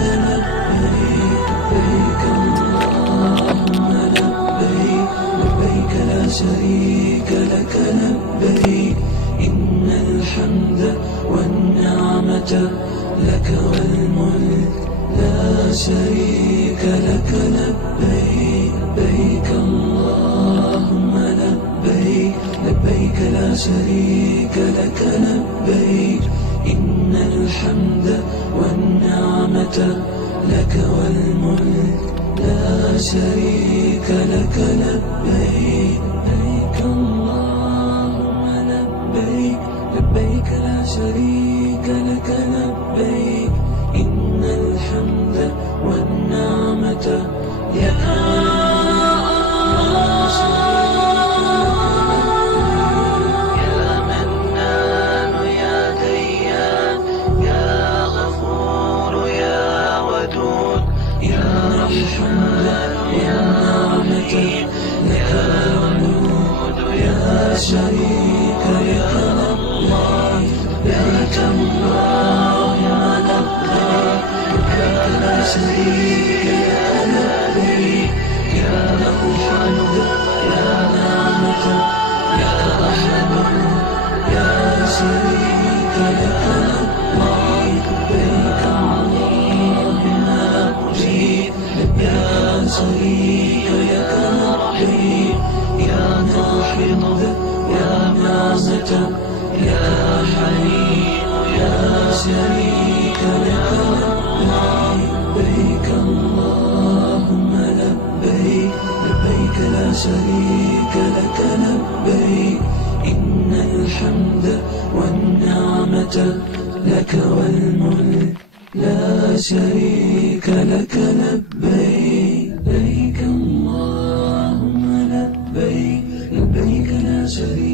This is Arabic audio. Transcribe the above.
لك لبيك لبيك اللهم لبيك لبيك لا شريك لك لبيك إن الحمد والنعمة لك والملك لا شريك لك لبيك لبيك اللهم لبيك لبيك لا شريك لك لبيك إن الحمد والنعمة لك والملك لا شريك لك لبيك لبيك اللهم لبيك لبيك لا شريك لك لبيك إن الحمد والنعمة لك شريك لك لبيك اللهم لبيك لبيك لا شريك لك لبيك يا الحمد يا نعمة يا أحد يا شريك لك لبيك اللهم لبيك يا شريك لك لبيك يا ناحض يا نعمة يا حليم يا شريك لك لبيك اللهم لبيك لبيك لا شريك لك لبيك إن الحمد والنعمة لك والملك لا شريك لك لبيك لبيك اللهم لبيك لبيك لا شريك